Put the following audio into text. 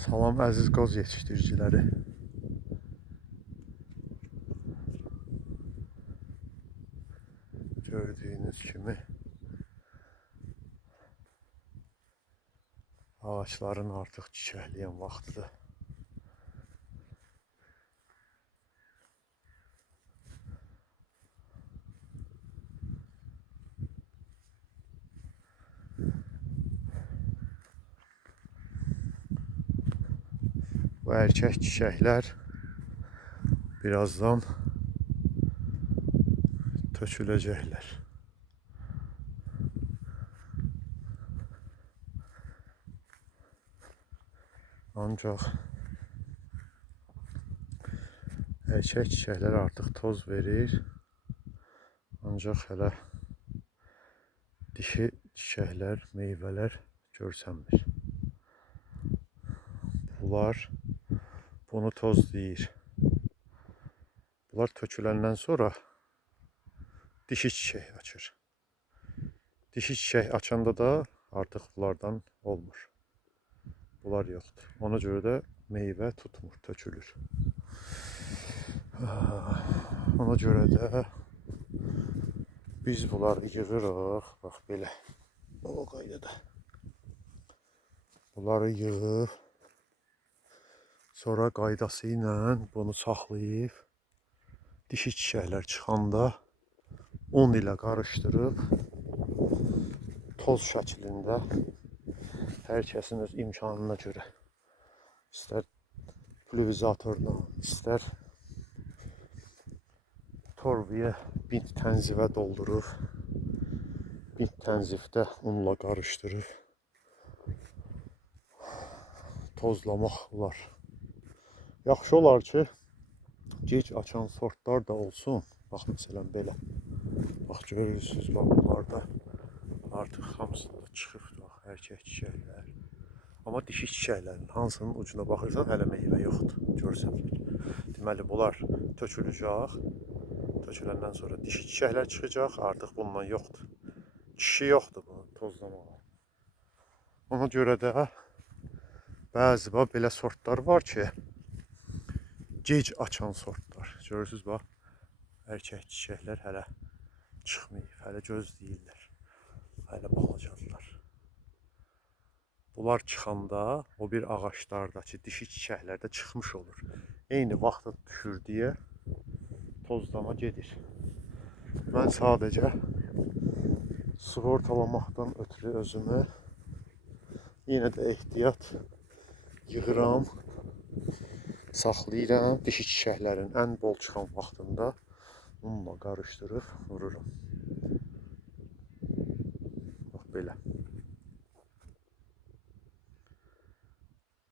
Salam əziz qoz yetişdiriciləri. Gördüyünüz kimi ağaçların artıq çiçəkləyən vaxtıdır. Bu erkək çiçəklər birazdan töküləcəklər. Ancaq erkək çiçəklər artıq toz verir. Ancaq hələ dişi çiçəklər, meyvələr görsənmir. Bunlar bunu toz deyir. Bunlar töküləndən sonra dişi çiçək açır. Dişi çiçək açanda da artıq bunlardan olmur. Bunlar yoxdur. Ona görə də meyvə tutmur, tökülür. Ona görə də biz bunları yığırıq. Bax belə. O qaydada. Bunları yığıb sonra qaydası ilə bunu saxlayıb dişi çiçəklər çıxanda un ilə qarışdırıb toz şəklində hər kəsin öz imkanına görə istər pulverizatorla, istər torbaya bint tənzivə doldurub bint tənzivdə unla qarışdırıb tozlamaq olar. Yaxşı olar ki, gec açan sortlar da olsun. Bax, məsələn, belə. Bax, görürsünüz, bax, bunlarda artıq hamısında çıxıb, bax, erkək çiçəklər. Amma dişi çiçəklərin hansının ucuna baxırsan, hələ meyvə yoxdur, görsənmir. Deməli, bunlar töküləcək. Töküləndən sonra dişi çiçəklər çıxacaq, artıq bundan yoxdur. Kişi yoxdur bunu tozlamağa. Ona görə də bəzi belə sortlar var ki, gec açan sortlar. Görürsünüz, bax, erkək çiçəklər hələ çıxmayıb, hələ gözləyirlər, hələ balacadılar. Bunlar çıxanda o bir ağaçlardakı dişi çiçəklər də çıxmış olur. Eyni vaxtda düşür deyə tozlama gedir. Mən sadəcə sığortalamaqdan ötürü özümü yenə də ehtiyat yığıram, saxlayıram. Dişi çiçəklərin ən bol çıxan vaxtında unla qarışdırıb vururam. Bax belə.